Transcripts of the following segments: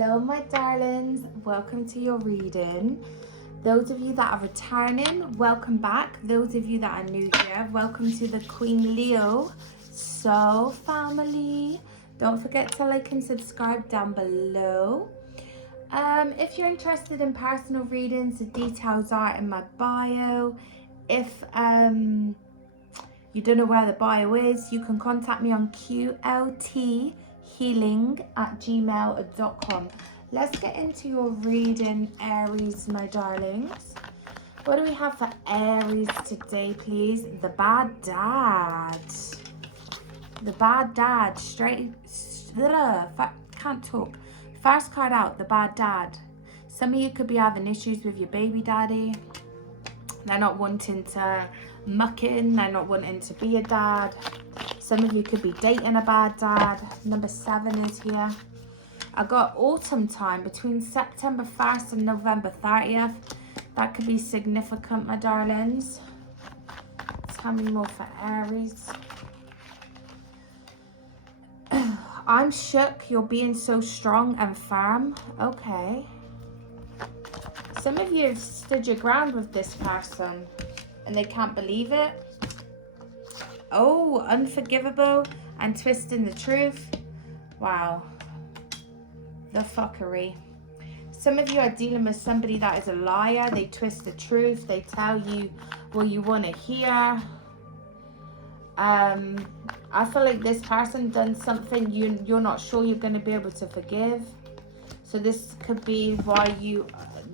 Hello my darlings, welcome to your reading. Those of you that are returning, welcome back. Those of you that are new here, welcome to the Queen Leo Soul family. Don't forget to like and subscribe down below. If you're interested in personal readings, the details are in my bio. If you don't know where the bio is, you can contact me on qlthealing@gmail.com. Let's get into your reading, Aries, my darlings. What do we have for Aries today, please? The bad dad. The bad dad. Can't talk. First card out, the bad dad. Some of you could be having issues with your baby daddy. They're not wanting to muck in. They're not wanting to be a dad. Some of you could be dating a bad dad. Number 7 is here. I got autumn time between September 1st and November 30th. That could be significant, my darlings. Tell me more for Aries. I'm shook. You're being so strong and firm. Okay. Some of you have stood your ground with this person and they can't believe it. Oh, unforgivable and twisting the truth. Wow. The fuckery. Some of you are dealing with somebody that is a liar. They twist the truth. They tell you what you want to hear. I feel like this person done something you're not sure you're going to be able to forgive. So this could be why you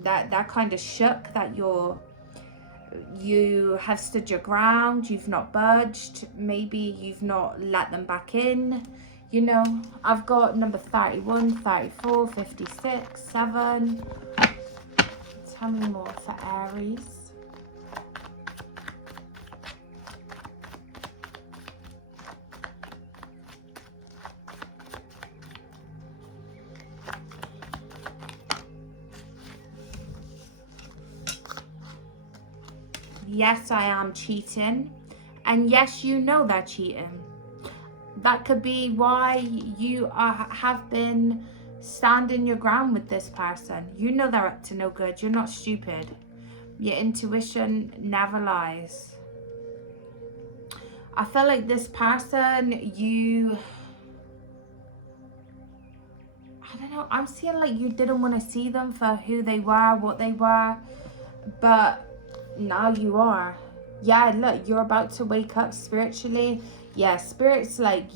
that kind of shook, that you have stood your ground, you've not budged, maybe you've not let them back in. You know, I've got number 31, 34, 56, 7. Tell me more for Aries. Yes, I am cheating. And yes, you know they're cheating. That could be why you have been standing your ground with this person. You know they're up to no good. You're not stupid. Your intuition never lies. I feel like this person, I don't know, I'm seeing like you didn't want to see them for who they were, what they were, but now you are. Yeah, look, you're about to wake up spiritually. Yeah, spirit's like,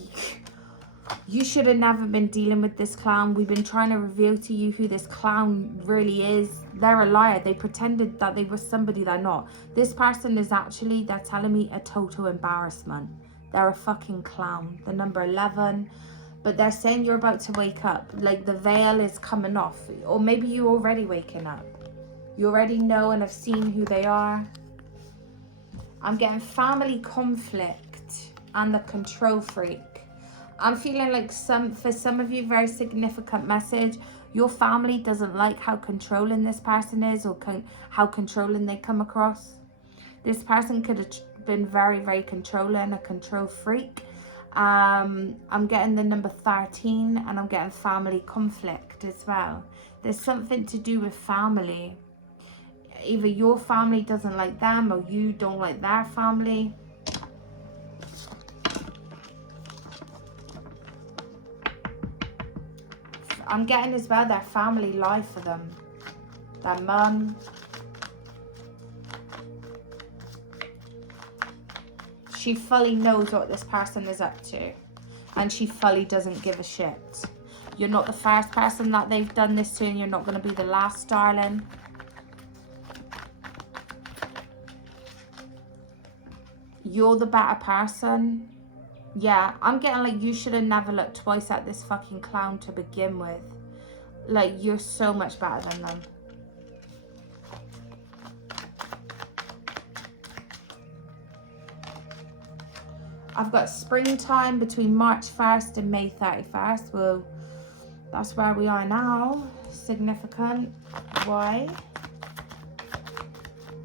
you should have never been dealing with this clown. We've been trying to reveal to you who this clown really is. They're a liar. They pretended that they were somebody they're not. This person is actually, they're telling me, a total embarrassment. They're a fucking clown. The number 11. But they're saying you're about to wake up. Like the veil is coming off. Or maybe you're already waking up. You already know and have seen who they are. I'm getting family conflict and the control freak. I'm feeling like for some of you, very significant message. Your family doesn't like how controlling this person is, or how controlling they come across. This person could have been very, very controlling, a control freak. I'm getting the number 13 and I'm getting family conflict as well. There's something to do with family. Either your family doesn't like them or you don't like their family. I'm getting as well their family lie for them. Their mum. She fully knows what this person is up to. And she fully doesn't give a shit. You're not the first person that they've done this to, and you're not going to be the last, darling. You're the better person. Yeah, I'm getting like you should have never looked twice at this fucking clown to begin with. Like, you're so much better than them. I've got springtime between March 1st and May 31st. Well, that's where we are now. Significant. Why?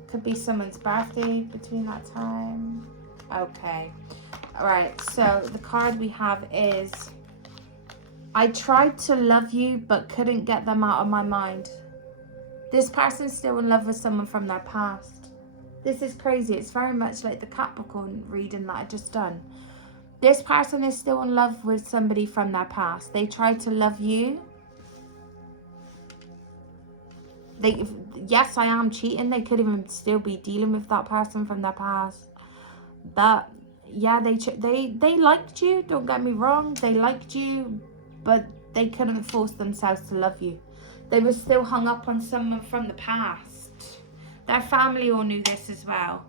Could be someone's birthday between that time. Okay. All right, so the card we have is I tried to love you, but couldn't get them out of my mind. This person's still in love with someone from their past. This is crazy. It's very much like the Capricorn reading that I just done. This person is still in love with somebody from their past. They tried to love you. Yes, I am cheating. They could even still be dealing with that person from their past. But yeah, they liked you. Don't get me wrong. They liked you, but they couldn't force themselves to love you. They were still hung up on someone from the past. Their family all knew this as well.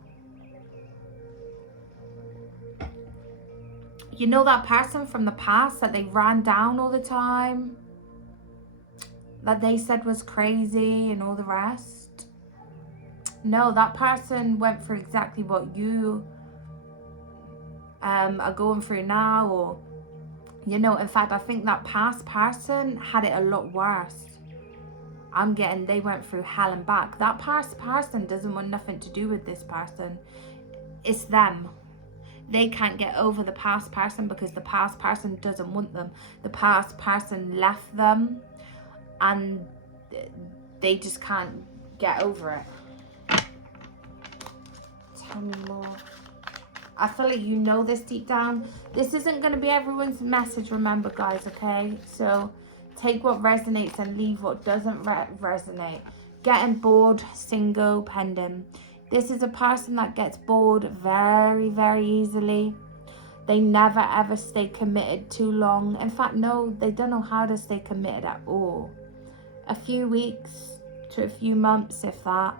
You know that person from the past that they ran down all the time? That they said was crazy and all the rest? No, that person went through exactly what you are going through now. Or, you know, in fact, I think that past person had it a lot worse. I'm getting they went through hell and back. That past person doesn't want nothing to do with this person. It's them. They can't get over the past person because the past person doesn't want them. The past person left them and they just can't get over it. Tell me more. I feel like you know this deep down. This isn't going to be everyone's message, remember, guys, okay? So take what resonates and leave what doesn't resonate. Getting bored, single, pending. This is a person that gets bored very, very easily. They never ever stay committed too long. In fact, no, they don't know how to stay committed at all. A few weeks to a few months, if that.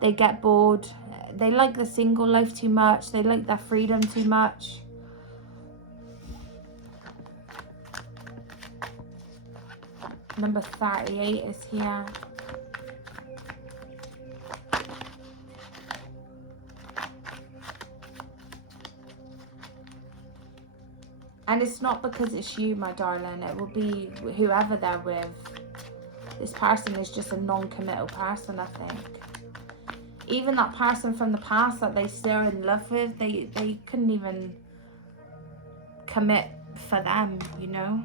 They get bored. They like the single life too much. They like their freedom too much. Number 38 is here. And it's not because it's you, my darling. It will be whoever they're with. This person is just a non-committal person, I think. Even that person from the past that they still in love with, they couldn't even commit for them, you know.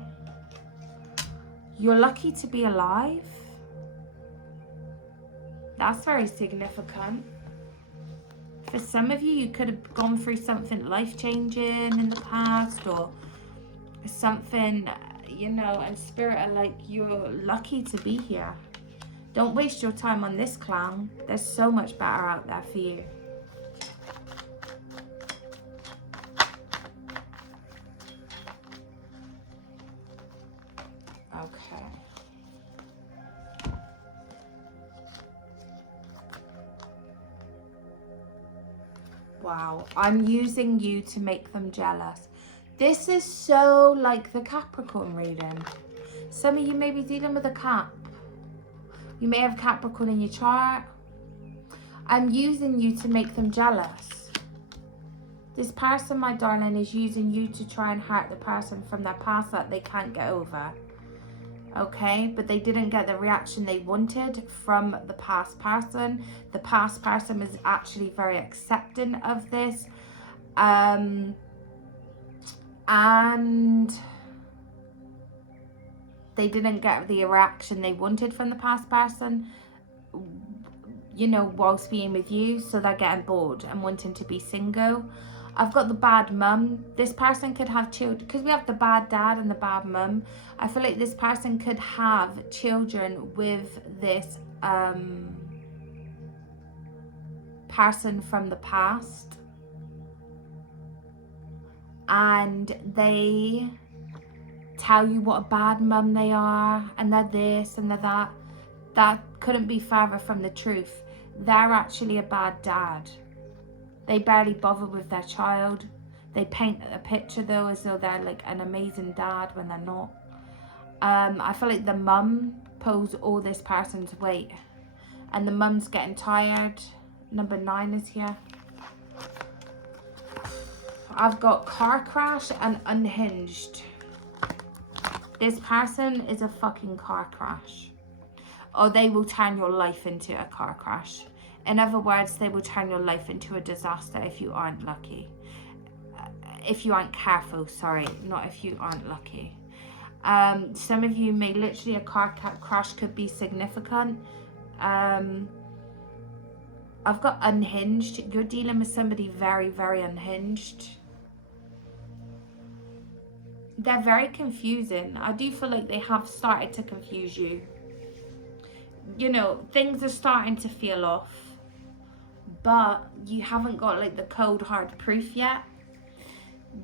You're lucky to be alive. That's very significant. For some of you, you could have gone through something life-changing in the past, or something, you know, and spirit are like, you're lucky to be here. Don't waste your time on this clown. There's so much better out there for you. Okay. Wow, I'm using you to make them jealous. This is so like the Capricorn reading. Some of you may be dealing with a Cap. You may have Capricorn in your chart. I'm using you to make them jealous. This person, my darling, is using you to try and hurt the person from their past that they can't get over. Okay, but they didn't get the reaction they wanted from the past person. The past person was actually very accepting of this. And they didn't get the reaction they wanted from the past person, you know, whilst being with you. So they're getting bored and wanting to be single. I've got the bad mum. This person could have children, because we have the bad dad and the bad mum. I feel like this person could have children with this person from the past. And they tell you what a bad mum they are, and they're this and they're that. That couldn't be further from the truth. They're actually a bad dad. They barely bother with their child. They paint a picture though as though they're like an amazing dad when they're not. I feel like the mum pulls all this person's weight, and the mum's getting tired. Number 9 is here. I've got car crash and unhinged. This person is a fucking car crash. Or they will turn your life into a car crash. In other words, they will turn your life into a disaster if you aren't lucky. If you aren't careful, sorry, not if you aren't lucky. Some of you may literally, a car crash could be significant. I've got unhinged. You're dealing with somebody very, very unhinged. They're very confusing. I do feel like they have started to confuse you. You know, things are starting to feel off, but you haven't got like the cold hard proof yet.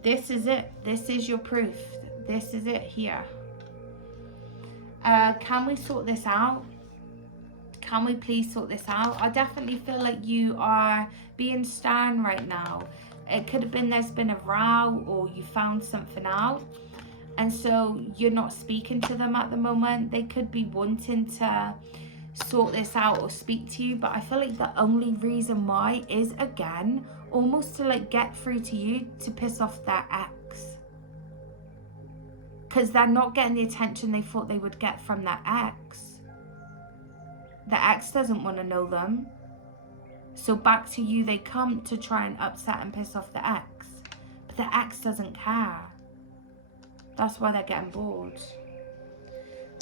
This is it. This is your proof. This is it here. Can we sort this out? Can we please sort this out? I definitely feel like you are being stern right now. It could have been there's been a row, or you found something out, and so you're not speaking to them at the moment. They could be wanting to sort this out or speak to you, but I feel like the only reason why is, again, almost to like get through to you, to piss off their ex, because they're not getting the attention they thought they would get from their ex. The ex doesn't want to know them, so back to you they come to try and upset and piss off the ex, but the ex doesn't care. That's why they're getting bored.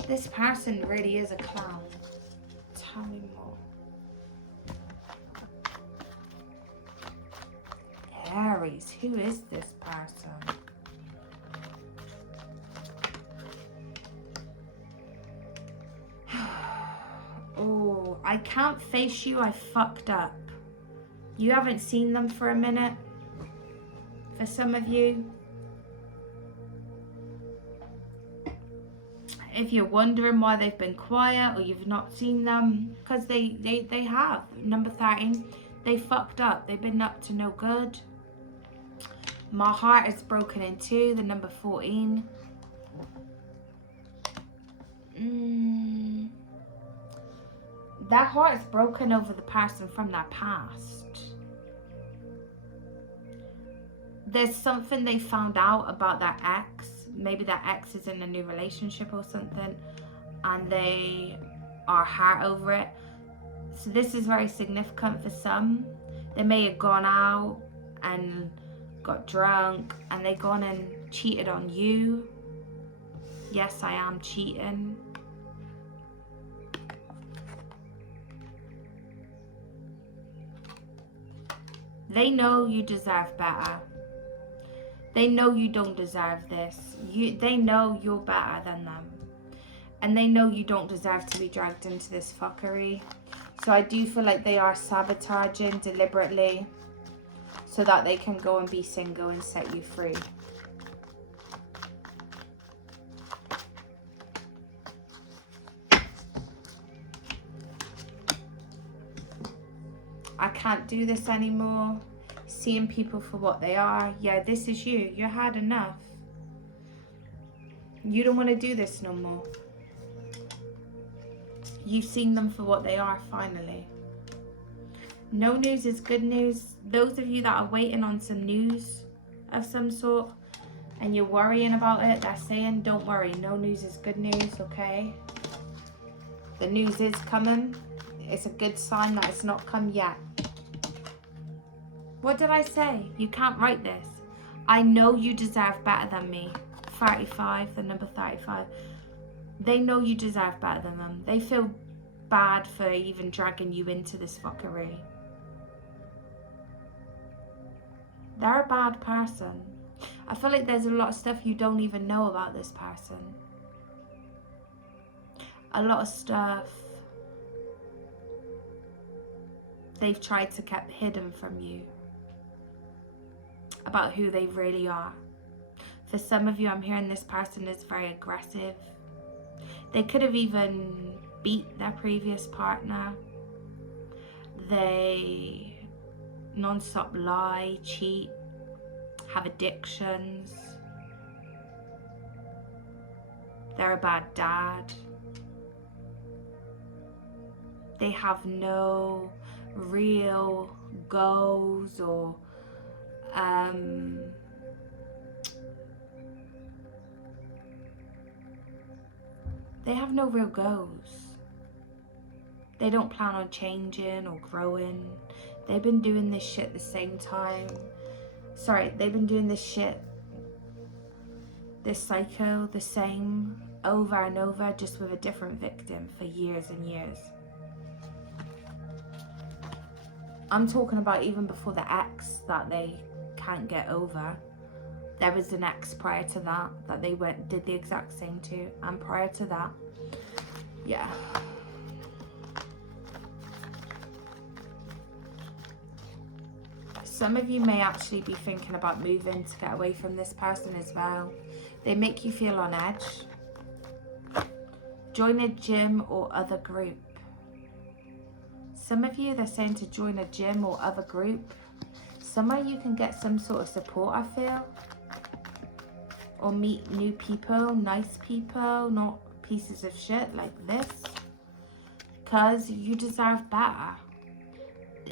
This person really is a clown. Tell me more. Aries, who is this person? Oh, I can't face you, I fucked up. You haven't seen them for a minute. For some of you. If you're wondering why they've been quiet or you've not seen them, because they have. Number 13, they fucked up. They've been up to no good. My heart is broken in two, the number 14. Their heart is broken over the person from their past. There's something they found out about their ex. Maybe their ex is in a new relationship or something, and they are hurt over it. So this is very significant for some. They may have gone out and got drunk, and they gone and cheated on you. Yes, I am cheating. They know you deserve better. They know you don't deserve this. They know you're better than them. And they know you don't deserve to be dragged into this fuckery. So I do feel like they are sabotaging deliberately so that they can go and be single and set you free. I can't do this anymore. Seeing people for what they are. Yeah, this is you. You had enough. You don't want to do this no more. You've seen them for what they are finally. No news is good news. Those of you that are waiting on some news of some sort and you're worrying about it, they're saying, don't worry, no news is good news, okay? The news is coming. It's a good sign that it's not come yet. What did I say? You can't write this. I know you deserve better than me. 35, the number 35. They know you deserve better than them. They feel bad for even dragging you into this fuckery. They're a bad person. I feel like there's a lot of stuff you don't even know about this person. A lot of stuff they've tried to keep hidden from you about who they really are. For some of you, I'm hearing this person is very aggressive. They could have even beat their previous partner. They non-stop lie, cheat, have addictions. They're a bad dad. They have no real goals or they have no real goals. They don't plan on changing or growing. They've been doing this shit the same time. Sorry, they've been doing this shit this cycle the same over and over, just with a different victim for years and years. I'm talking about even before the ex that they can't get over. There was an ex prior to that they did the exact same to, and prior to that, yeah. Some of you may actually be thinking about moving to get away from this person as well. They make you feel on edge. Join a gym or other group. Some of you, they're saying to join a gym or other group. Somewhere you can get some sort of support, I feel. Or meet new people, nice people, not pieces of shit like this. Because you deserve better.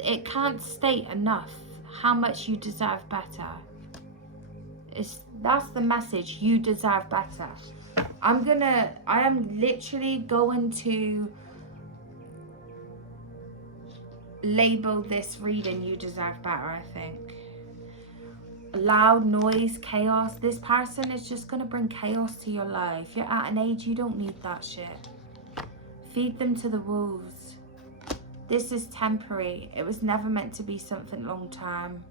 It can't state enough how much you deserve better. That's the message. You deserve better. I am literally going to label this reading you deserve better, I think. Loud noise, chaos. This person is just going to bring chaos to your life. You're at an age you don't need that shit. Feed them to the wolves. This is temporary. It was never meant to be something long term.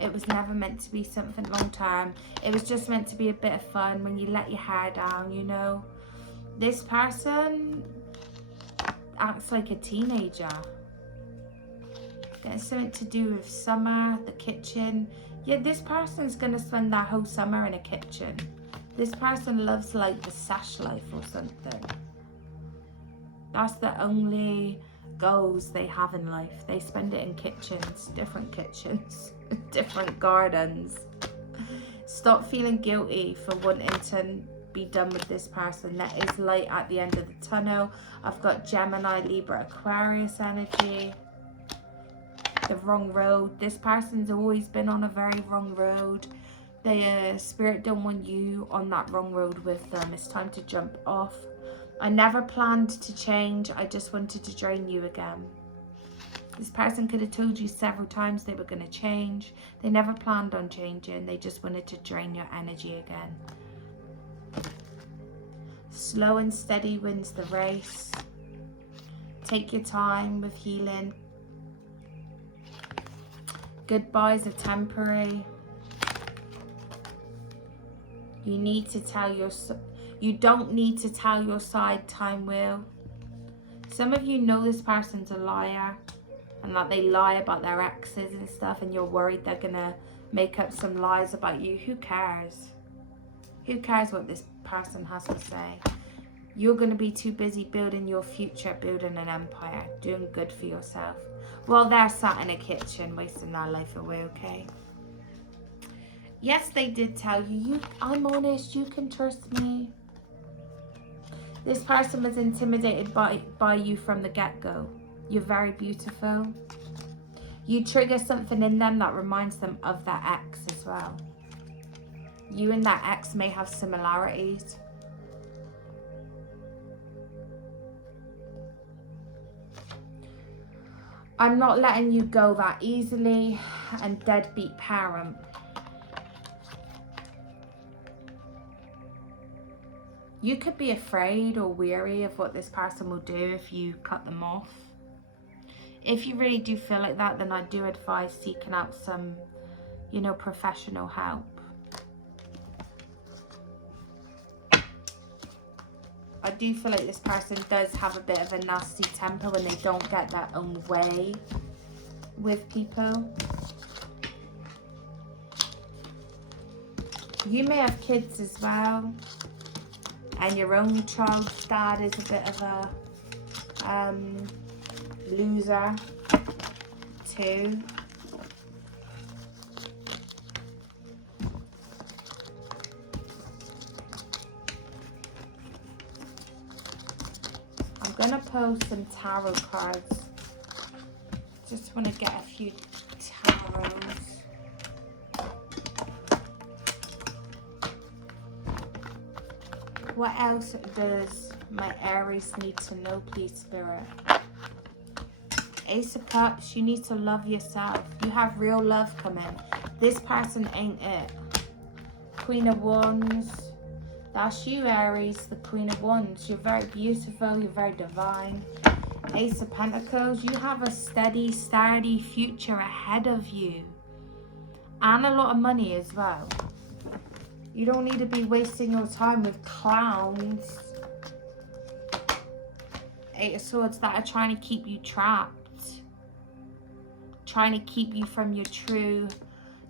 It was never meant to be something long term. It was just meant to be a bit of fun when you let your hair down, you know. This person acts like a teenager. Getting something to do with summer, the kitchen. Yeah, this person's going to spend their whole summer in a kitchen. This person loves like the sash life or something. That's the only goals they have in life. They spend it in kitchens, different gardens. Stop feeling guilty for wanting to be done with this person. There is light at the end of the tunnel. I've got Gemini, Libra, Aquarius energy. The wrong road. This person's always been on a very wrong road. The spirit don't want you on that wrong road with them. It's time to jump off. I never planned to change. I just wanted to drain you again. This person could have told you several times they were going to change. They never planned on changing. They just wanted to drain your energy again. Slow and steady wins the race. Take your time with healing. Goodbyes are temporary. You don't need to tell your side, time will. Some of you know this person's a liar and that they lie about their exes and stuff, and you're worried they're gonna make up some lies about you. Who cares? Who cares what this person has to say? You're gonna be too busy building your future, building an empire, doing good for yourself. Well, they're sat in a kitchen wasting their life away, okay? Yes, they did tell you, I'm honest, you can trust me. This person was intimidated by you from the get-go. You're very beautiful. You trigger something in them that reminds them of their ex as well. You and that ex may have similarities. I'm not letting you go that easily, and deadbeat parent. You could be afraid or weary of what this person will do if you cut them off. If you really do feel like that, then I do advise seeking out some, professional help. I do feel like this person does have a bit of a nasty temper when they don't get their own way with people. You may have kids as well, and your own child's dad is a bit of a loser too. I'm gonna pull some tarot cards. Just want to get a few tarots. What else does my Aries need to know, please, Spirit? Ace of Cups, you need to love yourself. You have real love coming. This person ain't it. Queen of Wands. That's you, Aries, the Queen of Wands. You're very beautiful. You're very divine. Ace of Pentacles. You have a steady, sturdy future ahead of you. And a lot of money as well. You don't need to be wasting your time with clowns. Eight of Swords that are trying to keep you trapped. Trying to keep you from your true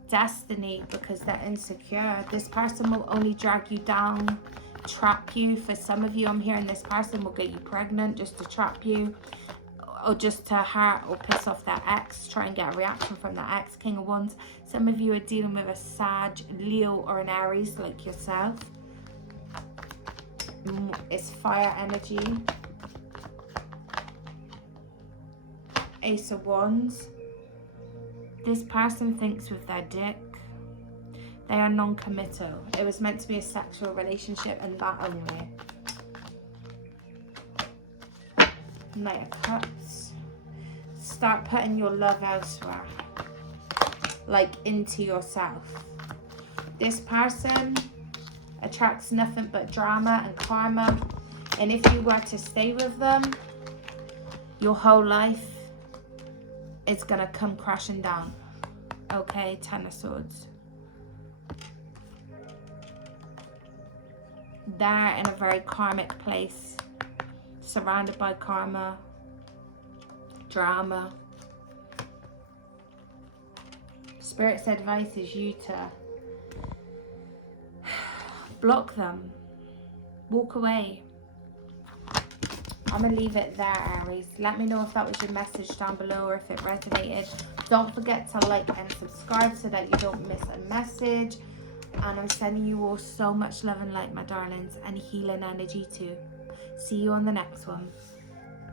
destiny because they're insecure. This person will only drag you down, trap you. For some of you, I'm hearing this person will get you pregnant just to trap you, or just to hurt or piss off their ex, try and get a reaction from their ex. King of Wands. Some of you are dealing with a Sag, Leo, or an Aries like yourself. It's fire energy. Ace of Wands. This person thinks with their dick. They are non-committal. It was meant to be a sexual relationship and that only. Knight of Cups. Start putting your love elsewhere. Like into yourself. This person attracts nothing but drama and karma. And if you were to stay with them, your whole life it's gonna come crashing down. Okay, Ten of Swords. They're in a very karmic place, surrounded by karma, drama. Spirit's advice is you to block them, walk away. I'm going to leave it there, Aries. Let me know if that was your message down below or if it resonated. Don't forget to like and subscribe so that you don't miss a message. And I'm sending you all so much love and light, my darlings, and healing energy too. See you on the next one.